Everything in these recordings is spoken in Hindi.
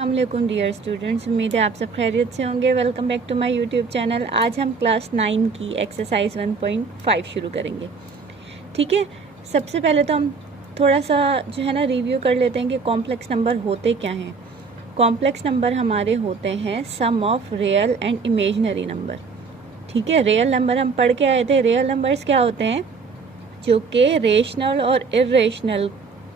अस्सलामुअलैकुम डियर स्टूडेंट्स, उम्मीद है आप सब खैरियत से होंगे। Welcome back to my YouTube channel. आज हम क्लास 9 की एक्सरसाइज 1.5 शुरू करेंगे। ठीक है, सबसे पहले तो हम थोड़ा सा जो है ना रिव्यू कर लेते हैं कि कॉम्प्लेक्स नंबर होते क्या हैं। कॉम्प्लेक्स नंबर हमारे होते हैं sum of real and imaginary number. ठीक है, रियल नंबर हम पढ़ के आए थे। रियल नंबर्स क्या होते हैं? जो कि रेशनल और इरेशनल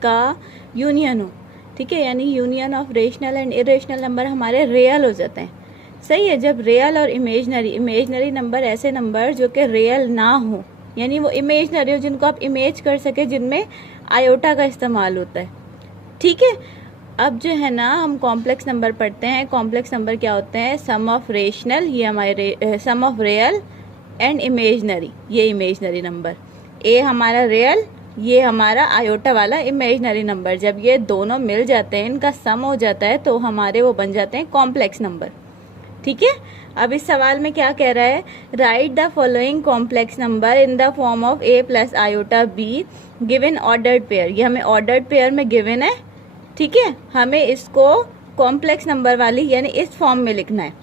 का यूनियन हो। ठीक है, यानी union of rational and irrational number हमारे रियल हो जाते हैं। सही है। जब रियल और इमेजनरी नंबर ऐसे नंबर जो कि रियल ना हो, यानी वो इमेजनरी हो, जिनको आप इमेज कर सके, जिनमें आयोटा का इस्तेमाल होता है। ठीक है, अब जो है ना हम कॉम्प्लेक्स नंबर पढ़ते हैं। कॉम्प्लेक्स नंबर क्या होते हैं? सम ऑफ रेशनल, ये हमारे सम ऑफ रियल एंड इमेजनरी, ये इमेजनरी नंबर। ए हमारा रियल, ये हमारा आयोटा वाला इमेजनरी नंबर। जब ये दोनों मिल जाते हैं, इनका सम हो जाता है, तो हमारे वो बन जाते हैं कॉम्प्लेक्स नंबर। ठीक है, अब इस सवाल में क्या कह रहा है? Right the following complex number in the form of A plus iota be given ordered pair. ये हमें ऑर्डर्ड पेयर में गिवन है। ठीक है, हमें इसको कॉम्प्लेक्स नंबर वाली यानी इस फॉर्म में लिखना है।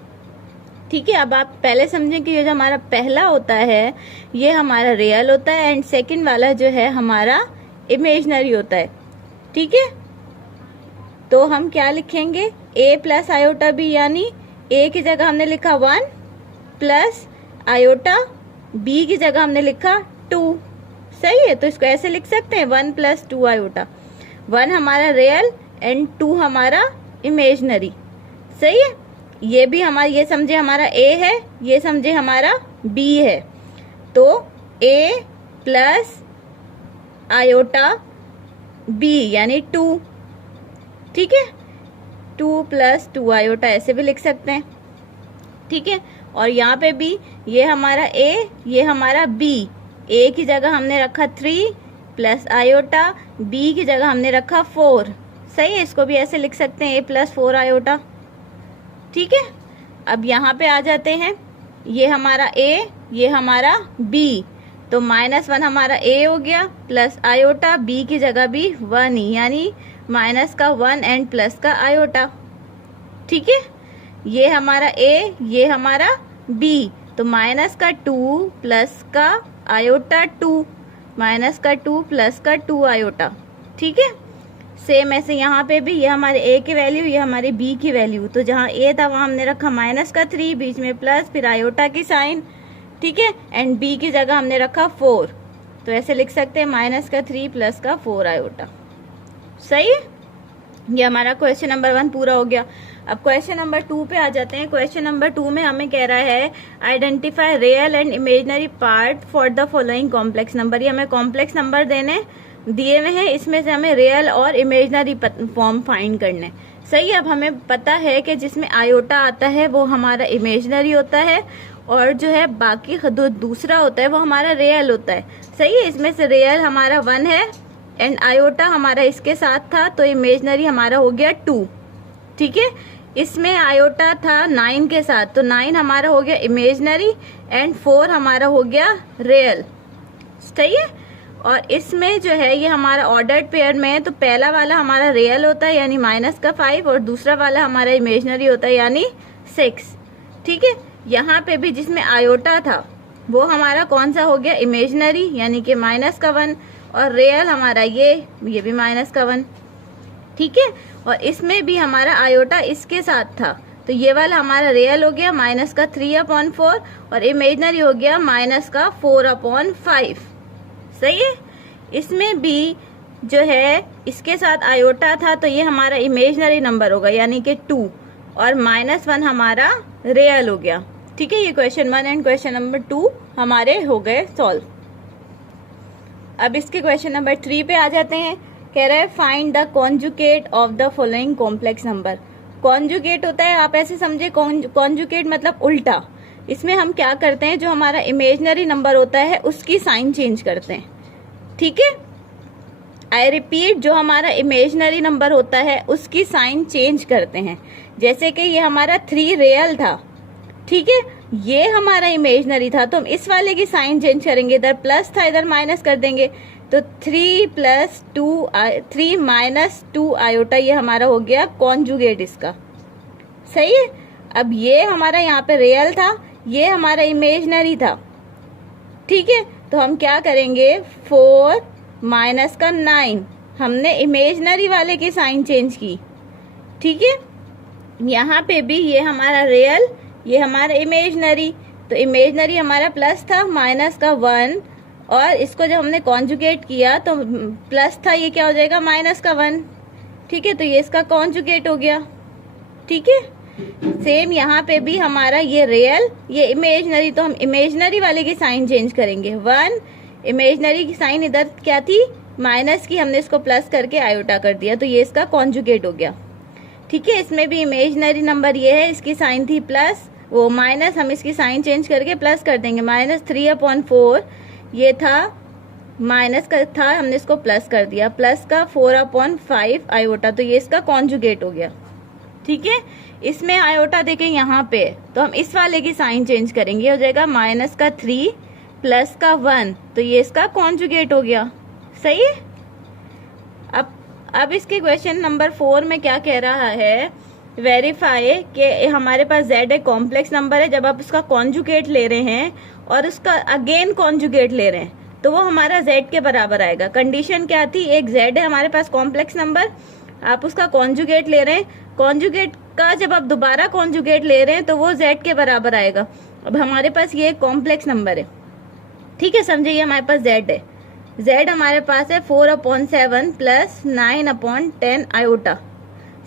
ठीक है, अब आप पहले समझें कि ये जो हमारा पहला होता है ये हमारा रियल होता है एंड सेकंड वाला जो है हमारा इमेजनरी होता है। ठीक है, तो हम क्या लिखेंगे? a प्लस आयोटा बी, यानी a की जगह हमने लिखा 1 प्लस आयोटा, b की जगह हमने लिखा 2। सही है, तो इसको ऐसे लिख सकते हैं 1 प्लस 2 आयोटा। 1 हमारा रियल एंड 2 हमारा इमेजनरी। सही है, ये भी हमारा, ये समझे हमारा a है, ये समझे हमारा b है। तो a प्लस आयोटा b यानी 2। ठीक है, 2 प्लस 2 आयोटा ऐसे भी लिख सकते हैं। ठीक है, और यहाँ पे भी ये हमारा a, ये हमारा b। a की जगह हमने रखा 3 प्लस आयोटा, b की जगह हमने रखा 4। सही है, इसको भी ऐसे लिख सकते हैं a प्लस 4 आयोटा। ठीक है, अब यहाँ पे आ जाते हैं। ये हमारा a, ये हमारा b, तो -1 हमारा a हो गया प्लस आयोटा, b की जगह भी 1 ही, यानी माइनस का 1 एंड प्लस का आयोटा। ठीक है, ये हमारा a, ये हमारा b, तो माइनस का 2 प्लस का आयोटा 2, माइनस का 2 प्लस का 2 आयोटा। ठीक है, सेम ऐसे यहाँ पे भी, ये हमारे a की वैल्यू, ये हमारे b की वैल्यू। तो जहाँ a था वहाँ हमने रखा माइनस का 3, बीच में प्लस, फिर आयोटा की साइन। ठीक है, एंड b की जगह हमने रखा 4, तो ऐसे लिख सकते हैं माइनस का 3 प्लस का 4 आयोटा। सही है, ये हमारा क्वेश्चन नंबर 1 पूरा हो गया। अब क्वेश्चन नंबर 2 पे आ जाते हैं। क्वेश्चन नंबर 2 में हमें कह रहा है identify real and imaginary part for the following complex number. ये हमें कॉम्प्लेक्स नंबर दिए हुए हैं, इसमें से हमें रियल और इमेजनरी फॉर्म फाइंड करना है। सही है, अब हमें पता है कि जिसमें आयोटा आता है वो हमारा इमेजनरी होता है, और जो है बाकी दूसरा होता है वो हमारा रियल होता है। सही है, इसमें से रियल हमारा 1 है एंड आयोटा हमारा इसके साथ था, तो इमेजनरी हमारा हो गया 2। ठीक है, इसमें आयोटा था 9 के साथ, तो 9 हमारा हो गया इमेजनरी एंड 4 हमारा हो गया रियल। सही है, और इसमें जो है ये हमारा ऑर्डर्ड पेयर में है, तो पहला वाला हमारा रियल होता है यानी माइनस का 5, और दूसरा वाला हमारा इमेजनरी होता है यानी 6। ठीक है, यहाँ पे भी जिसमें आयोटा था वो हमारा कौन सा हो गया? इमेजनरी, यानी कि माइनस का 1, और रियल हमारा ये भी माइनस का 1। ठीक है, और इसमें भी हमारा आयोटा इसके साथ था, तो ये वाला हमारा रियल हो गया माइनस का 3/4, और इमेजनरी हो गया माइनस का 4/5। सही है, इसमें भी जो है इसके साथ आयोटा था, तो ये हमारा इमेजनरी नंबर होगा यानी कि 2, और -1 हमारा रियल हो गया। ठीक है, ये क्वेश्चन 1 एंड क्वेश्चन नंबर 2 हमारे हो गए सॉल्व। अब इसके क्वेश्चन नंबर 3 पे आ जाते हैं। कह रहा है find the conjugate of the following complex number. Conjugate होता है, आप ऐसे समझे, कॉन्जुगेट मतलब उल्टा। इसमें हम क्या करते हैं, जो हमारा इमेजनरी नंबर होता है उसकी साइन चेंज करते हैं। ठीक है, आई रिपीट, जो हमारा इमेजनरी नंबर होता है उसकी साइन चेंज करते हैं। जैसे कि ये हमारा 3 रियल था, ठीक है, ये हमारा इमेजनरी था, तो हम इस वाले की साइन चेंज करेंगे, इधर प्लस था इधर माइनस कर देंगे, तो 3 - 2 आयोटा, ये हमारा हो गया कॉन्जुगेट इसका। सही है। अब ये हमारा यहाँ पे रियल था, ये हमारा इमेजनरी था, ठीक है। तो हम क्या करेंगे, 4 माइनस का 9, हमने इमेजनरी वाले की साइन चेंज की, ठीक है। यहाँ पे भी ये हमारा रियल, ये हमारा इमेजनरी, तो इमेजनरी हमारा प्लस था, माइनस का 1, और इसको जब हमने कॉन्जुगेट किया तो प्लस था, ये क्या हो जाएगा, माइनस का 1, ठीक है। तो ये इसका कॉन्जुगेट हो गया, ठीक है। सेम यहाँ पे भी हमारा ये रियल, ये इमेजनरी, तो हम इमेजनरी वाले की साइन चेंज करेंगे। 1 इमेजनरी की साइन इधर क्या थी, माइनस की, हमने इसको प्लस करके आयोटा कर दिया, तो ये इसका कॉन्जुगेट हो गया, ठीक है। इसमें भी इमेजनरी नंबर ये है, इसकी साइन थी प्लस, वो माइनस, हम इसकी साइन चेंज करके प्लस कर देंगे। -3/4 ये था, माइनस का था, हमने इसको प्लस कर दिया, प्लस का 4/5 आयोटा, तो ये इसका कॉन्जुगेट हो गया, ठीक है। इसमें आयोटा देखें यहाँ पे, तो हम इस वाले की साइन चेंज करेंगे, हो जाएगा -3 प्लस का 1, तो ये इसका कॉन्जुगेट हो गया, सही है। अब इसके क्वेश्चन नंबर 4 में क्या कह रहा है, वेरीफाई कि हमारे पास z एक कॉम्प्लेक्स नंबर है, जब आप उसका कॉन्जुगेट ले रहे हैं और उसका अगेन कॉन्जुगेट ले रहे हैं तो वो हमारा z के बराबर आएगा। कंडीशन क्या थी, एक z है हमारे पास कॉम्प्लेक्स नंबर, आप उसका कॉन्जुगेट ले रहे हैं, कॉन्जुगेट का जब आप दोबारा कॉन्जुगेट ले रहे हैं तो वो z के बराबर आएगा। अब हमारे पास ये कॉम्प्लेक्स नंबर है, ठीक है, समझे, ये हमारे पास z है, z हमारे पास है 4/7 प्लस 9/10 आयोटा,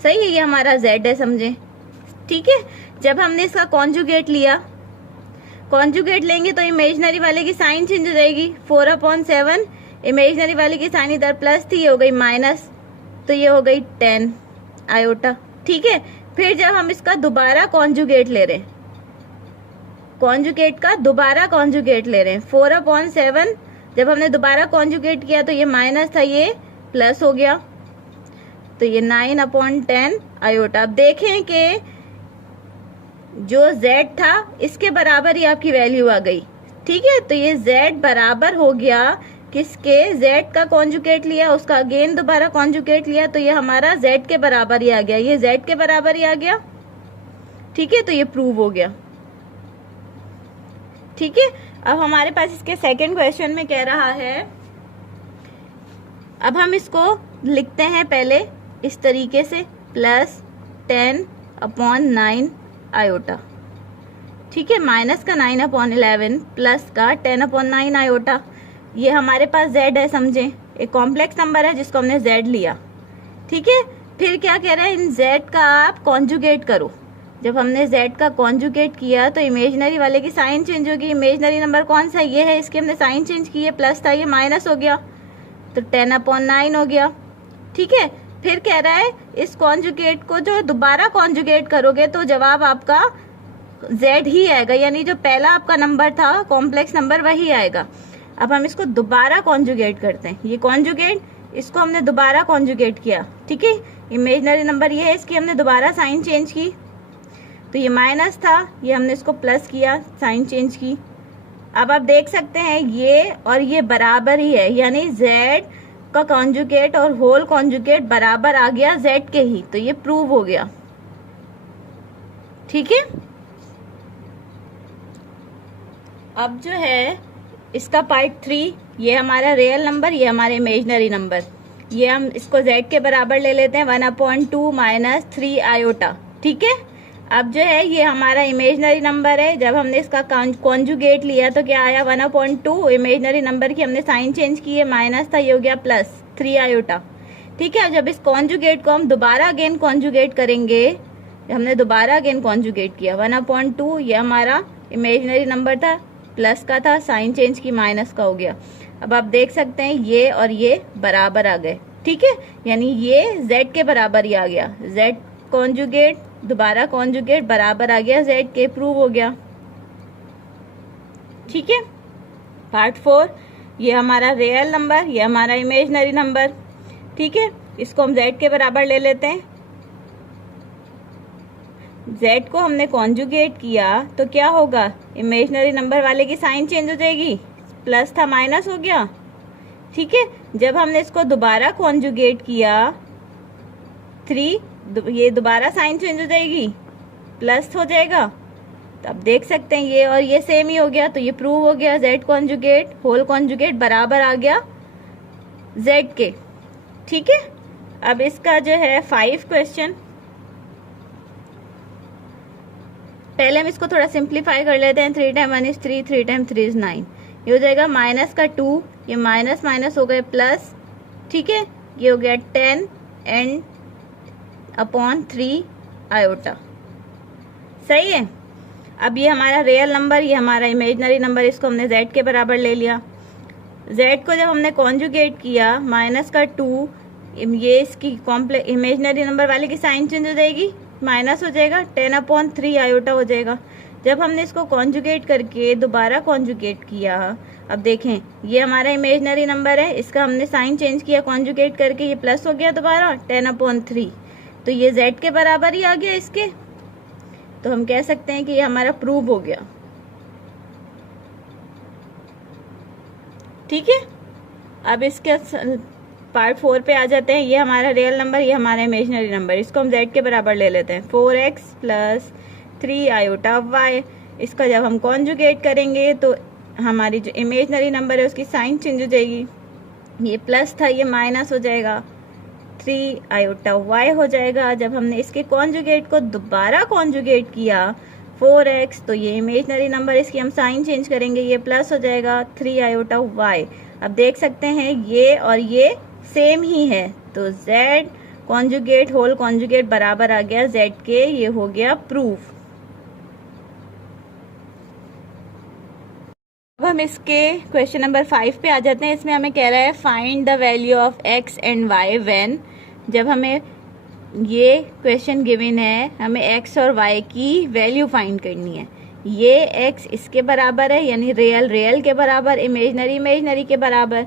सही है, ये हमारा z है, समझे, ठीक है। जब हमने इसका कॉन्जुगेट लिया, कॉन्जुगेट लेंगे तो इमेजनरी वाले की साइन चेंज हो जाएगी, 4/7 इमेजनरी वाले की साइन इधर प्लस थी, ये हो गई माइनस, तो ये हो गई 10 आयोटा, ठीक है। फिर जब हम इसका दोबारा कॉन्जुगेट ले रहे हैं, कॉन्जुगेट का दोबारा कॉन्जुगेट ले रहे हैं, 4/7 जब हमने दोबारा कॉन्जुगेट किया तो ये माइनस था, ये प्लस हो गया, तो ये 9/10 आयोटा। अब देखें कि जो z था इसके बराबर ही आपकी वैल्यू आ गई, ठीक है। तो ये z बराबर हो गया किसके, z का कॉन्जुगेट लिया, उसका अगेन दोबारा कॉन्जुगेट लिया, तो ये हमारा z के बराबर ही आ गया, ये z के बराबर ही आ गया, ठीक है। तो ये प्रूव हो गया, ठीक है। अब हमारे पास इसके सेकंड क्वेश्चन में कह रहा है, अब हम इसको लिखते हैं पहले इस तरीके से, +10/9 आयोटा, ठीक है, माइनस का 9/11 प्लस का 10/9 आयोटा, ये हमारे पास z है, समझे, एक कॉम्प्लेक्स नंबर है जिसको हमने z लिया, ठीक है। फिर क्या कह रहा है, इन z का आप कॉन्जुगेट करो, जब हमने z का कॉन्जुगेट किया तो इमेजनरी वाले की साइन चेंज होगी, इमेजनरी नंबर कौन सा, ये है, इसकी हमने साइन चेंज की है, प्लस था, ये माइनस हो गया, तो 10/9 हो गया, ठीक है। फिर कह रहा है इस कॉन्जुगेट को जो दोबारा कॉन्जुगेट करोगे तो जवाब आपका z ही आएगा, यानी जो पहला आपका नंबर था कॉम्प्लेक्स नंबर वही आएगा। अब हम इसको दोबारा कॉन्जुगेट करते हैं, ये कॉन्जुगेट, इसको हमने दोबारा कॉन्जुगेट किया, ठीक है, इमेजनरी नंबर ये है, इसकी हमने दोबारा साइन चेंज की, तो ये माइनस था, ये हमने इसको प्लस किया, साइन चेंज की। अब आप देख सकते हैं ये और ये बराबर ही है, यानी z का कॉन्जुगेट और होल कॉन्जुगेट बराबर आ गया z के ही, तो ये प्रूव हो गया, ठीक है। अब जो है इसका पार्ट 3, ये हमारा रियल नंबर, ये हमारे इमेजनरी नंबर, ये हम इसको z के बराबर ले लेते हैं, 1/2 माइनस 3 आयोटा, ठीक है। अब जो है ये हमारा इमेजनरी नंबर है, जब हमने इसका कॉन्जुगेट लिया तो क्या आया, 1/2 इमेजनरी नंबर की हमने साइन चेंज की है, माइनस था, ये हो गया प्लस 3 आयोटा, ठीक है। जब इस कॉन्जुगेट को हम दोबारा अगेन कॉन्जुगेट करेंगे, हमने दोबारा अगेन कॉन्जुगेट किया, 1/2 ये हमारा इमेजनरी नंबर था, प्लस का था, साइन चेंज की, माइनस का हो गया। अब आप देख सकते हैं ये और ये बराबर आ गए, ठीक है, यानी ये z के बराबर ही आ गया, z कॉन्जुगेट दोबारा कॉन्जुगेट बराबर आ गया z के, प्रूव हो गया, ठीक है। पार्ट 4, ये हमारा रियल नंबर, ये हमारा इमेजनरी नंबर, ठीक है, इसको हम z के बराबर ले लेते हैं, z को हमने कॉन्जुगेट किया तो क्या होगा, इमेजनरी नंबर वाले की साइन चेंज हो जाएगी, प्लस था माइनस हो गया, ठीक है। जब हमने इसको दोबारा कॉन्जुगेट किया 3, ये दोबारा साइन चेंज हो जाएगी, प्लस हो जाएगा। तो अब देख सकते हैं ये और ये सेम ही हो गया, तो ये प्रूव हो गया z कॉन्जुगेट होल कॉन्जुगेट बराबर आ गया z के। ठीक है, अब इसका जो है 5 क्वेश्चन, पहले हम इसको थोड़ा सिंप्लीफाई कर लेते हैं। 3 टाइम 1 इज 3, 3 टाइम 3 इज 9। ये हो जाएगा माइनस का 2, ये माइनस माइनस हो गए प्लस। ठीक है, ये हो गया 10 एंड अपॉन 3 आयोटा। सही है। अब ये हमारा रियल नंबर, ये हमारा इमेजिनरी नंबर, इसको हमने z के बराबर ले लिया। z को जब हमने कॉन्जुगेट किया माइनस का 2, ये इसकी कॉम्प्लेक्स इमेजिनरी नंबर वाले की साइन चेंज हो जाएगी, माइनस हो जाएगा, 10/3 आयोटा हो जाएगा। जब हमने इसको कॉन्जुगेट करके दोबारा कॉन्जुगेट किया, अब देखें ये हमारा इमेजिनरी नंबर है, इसका हमने साइन चेंज किया कॉन्जुगेट करके, ये प्लस हो गया दोबारा 10/3, तो ये z के बराबर ही आ गया इसके। तो हम कह सकते हैं कि ये हमारा प्रूव हो गया। ठीक है, अब इसके पार्ट 4 पे आ जाते हैं। ये हमारा रियल नंबर, ये हमारा इमेजिनरी नंबर, इसको हम z के बराबर ले लेते हैं। 4x plus 3 iota y। इसका जब हम कॉन्जुगेट करेंगे तो हमारी जो इमेजिनरी नंबर है उसकी साइन चेंज हो जाएगी, ये प्लस था ये माइनस हो जाएगा, 3 आयोटा y हो जाएगा। जब हमने इसके कॉन्जुगेट को दोबारा कॉन्जुगेट किया 4x, तो ये इमेजिनरी नंबर, इसकी हम साइन चेंज करेंगे, ये प्लस हो जाएगा 3 आयोटा y। अब देख सकते हैं ये और ये सेम ही है, तो z कॉन्जुगेट होल कॉन्जुगेट बराबर आ गया z के, ये हो गया प्रूफ। अब हम इसके क्वेश्चन नंबर 5 पे आ जाते हैं। इसमें हमें कह रहा है find the value of x and y when. जब हमें ये क्वेश्चन गिवन है, हमें x और y की वैल्यू फाइंड करनी है। ये x इसके बराबर है, यानी रियल रियल के बराबर, इमेजिनरी इमेजिनरी के बराबर।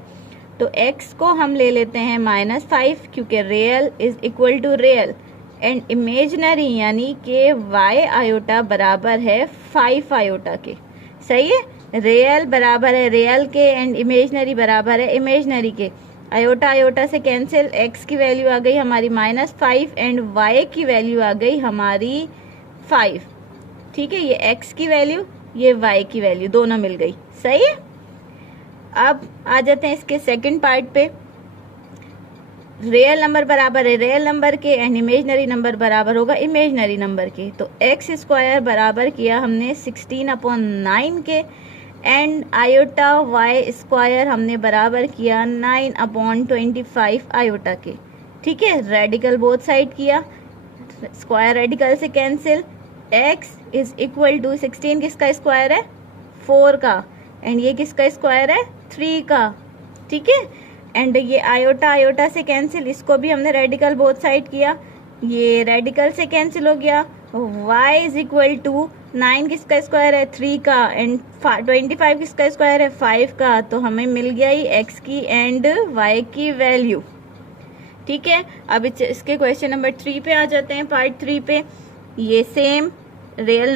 तो x को हम ले लेते हैं -5, क्योंकि real is equal to real, and imaginary यानी कि y आयोटा बराबर है 5 आयोटा के। सही है, रियल बराबर है रियल के एंड इमेजिनरी बराबर है इमेजिनरी के। आयोटा आयोटा से कैंसिल, x की वैल्यू आ गई हमारी -5 एंड y की वैल्यू आ गई हमारी 5। ठीक है, ये x की वैल्यू, ये y की वैल्यू दोनों मिल गई। सही है, अब आ जाते हैं इसके सेकंड पार्ट पे। रियल नंबर बराबर है रियल नंबर के एंड इमेजिनरी नंबर बराबर होगा इमेजिनरी नंबर के। तो x स्क्वायर बराबर किया हमने 16/9 के, एंड आयोटा y स्क्वायर हमने बराबर किया 9/25 आयोटा के। ठीक है, रेडिकल बोथ साइड किया, स्क्वायर रेडिकल से cancel, x is equal to 16 किसका स्क्वायर है 4 का, एंड ये किसका स्क्वायर है 3 का। ठीक है, एंड ये आयोटा आयोटा से कैंसिल, इसको भी हमने रेडिकल बोथ साइड किया, ये रेडिकल से कैंसिल हो गया। y इज इक्वल टू 9 किसका स्क्वायर है 3 का, एंड 25 किसका स्क्वायर है 5 का। तो हमें मिल गया ही x की एंड y की वैल्यू। ठीक है, अब इसके क्वेश्चन नंबर 3 पे आ जाते हैं, पार्ट 3 पे। ये सेम रियल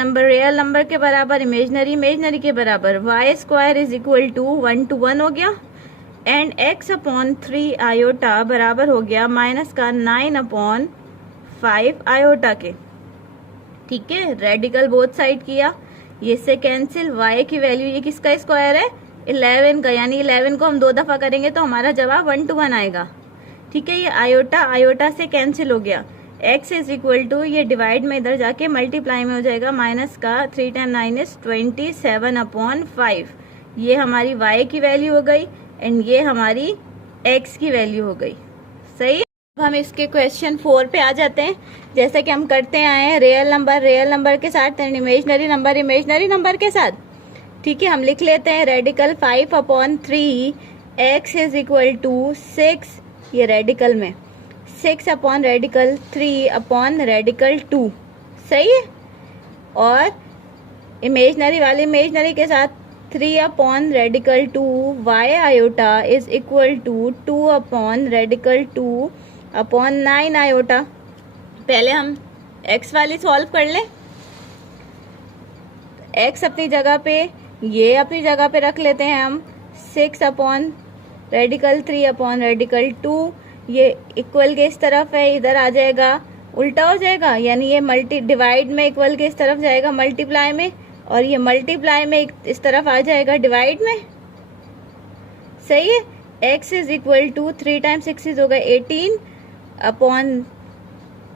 नंबर के बराबर, इमेजिनरी इमेजिनरी के बराबर, y square is equal to 1 to 1 हो गया, एंड x/3 आयोटा बराबर हो गया माइनस का 9/5 आयोटा के। ठीक है, रेडिकल बोथ साइड किया, ये से कैंसिल, y की वैल्यू, ये किसका स्क्वायर है 11 का, यानी 11 को हम 2 दफा करेंगे तो हमारा जवाब 1 to 1 आएगा। ठीक है, ये आयोटा आयोटा से कैंसिल हो गया, x इज इक्वल टू, ये डिवाइड में इधर जाके मल्टीप्लाई में हो जाएगा, माइनस का 3 टाइम 9 इज 27/5। ये हमारी y की वैल्यू हो गई, एंड ये हमारी x की वैल्यू हो गई। सही है, अब हम इसके क्वेश्चन 4 पे आ जाते हैं। जैसे कि हम करते आए हैं, रियल नंबर के साथ एंड इमेजिनरी नंबर के साथ। ठीक है, हम लिख लेते हैं radical 5/3 x is equal to 6, ये रेडिकल में 6 रेडिकल 3 रेडिकल 2। सही है, और इमेजिनरी वाले इमेजिनरी के साथ 3 radical 2 y iota is equal to 2 radical 2/9 iota. पहले हम x वाली सॉल्व कर लें। x अपनी जगह पे, ये अपनी जगह पे रख लेते हैं हम, 6 रेडिकल 3 रेडिकल 2, ये इक्वल के इस तरफ है, इधर आ जाएगा उल्टा हो जाएगा, यानी ये मल्टी डिवाइड में इक्वल के इस तरफ जाएगा मल्टीप्लाई में, और ये मल्टीप्लाई में इस तरफ आ जाएगा डिवाइड में। सही है। x is equal to 3 times 6 is होगा 18 अपॉन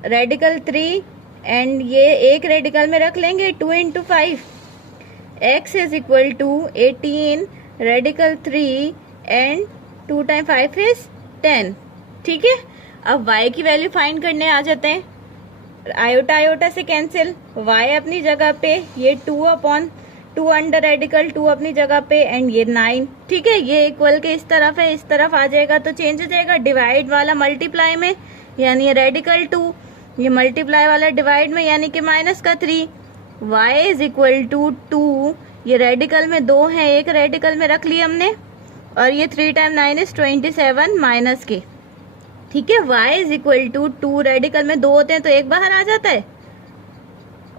रेडिकल 3, एंड ये एक रेडिकल में रख लेंगे 2 into 5। x is equal to 18 radical 3 and 2 time 5 is 10। ठीक है। अब y की वैल्यू फाइंड करने आ जाते हैं। आयोटा आयोटा से कैंसिल, y अपनी जगह पे, ये 2 अपॉन 2 अंडर रेडिकल 2 अपनी जगह पे, एंड ये 9। ठीक है। ये इक्वल के इस तरफ है, इस तरफ आ जाएगा तो चेंज हो जाएगा डिवाइड वाला मल्टीप्लाई में, यानी ये रेडिकल 2, ये मल्टीप्लाई वाला डिवाइड में, यानी कि माइनस का 3। y इज इक्वल टू 2, ये रेडिकल में 2 है, एक रेडिकल में रख लिया हमने, और ये 3 टाइम 9 इज 27 माइनस के। ठीक है। y is equal to 2, radical में 2 होते हैं तो एक बाहर आ जाता है,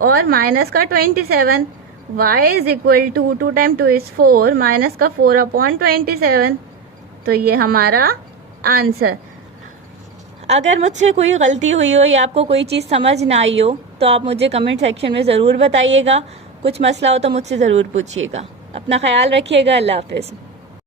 और माइनस का 27। y is equal to 2 time 2 is 4, minus का 4 अपॉन 27। तो ये हमारा आंसर। अगर मुझसे कोई गलती हुई हो या आपको कोई चीज़ समझ ना आई हो तो आप मुझे कमेंट सेक्शन में ज़रूर बताइएगा। कुछ मसला हो तो मुझसे ज़रूर पूछिएगा। अपना ख्याल रखिएगा। अल्लाह हाफिज़।